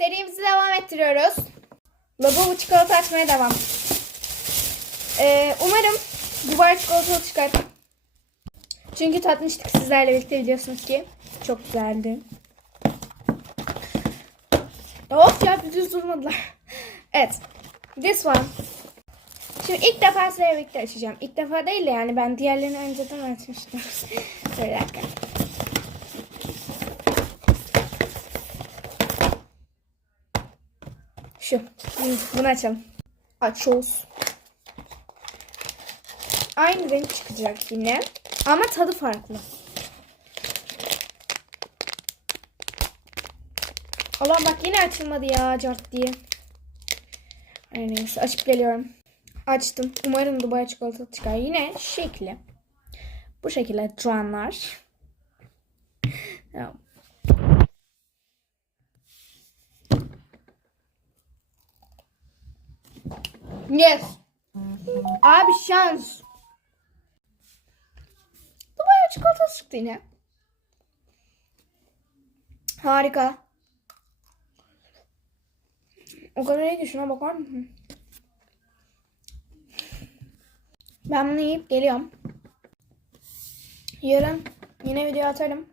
Serimizi devam ettiriyoruz. Lavabo çikolata açmaya devam. Ee, umarım Dubai çikolatalı çıkar. Çünkü tatmıştık sizlerle birlikte biliyorsunuz ki. Çok güzeldi. Of ya bir düz durmadılar. evet. This one. Şimdi ilk defa sizlerle birlikte açacağım. İlk defa değil de yani ben diğerlerini önceden açmıştım. Bir dakika. Şu. Bunu açalım. Açıyoruz. Aynı renk çıkacak yine. Ama tadı farklı. Allah bak yine açılmadı ya cart diye. Ay neyse açıp geliyorum. Açtım. Umarım Dubai çikolata çıkar. Yine şekli. Bu şekilde duranlar. Ya. Yes. Abi şans. Dubai çikolatası çıktı yine. Harika. O kadar iyi ki şuna bakar mısın? Ben bunu yiyip geliyorum. Yarın yine video atarım.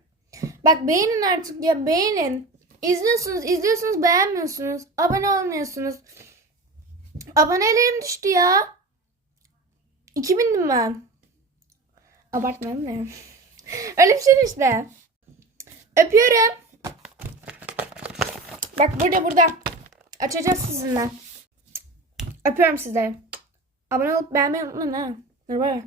Bak beğenin artık ya beğenin. İzliyorsunuz izliyorsunuz beğenmiyorsunuz. Abone olmuyorsunuz. Abonelerim düştü ya. 2000'dim ben. Abartmayalım da. ya. Öyle bir şey işte. Öpüyorum. Bak burada burada. Açacağız sizinle. Öpüyorum sizleri. Abone olup beğenmeyi unutmayın ha. Bay.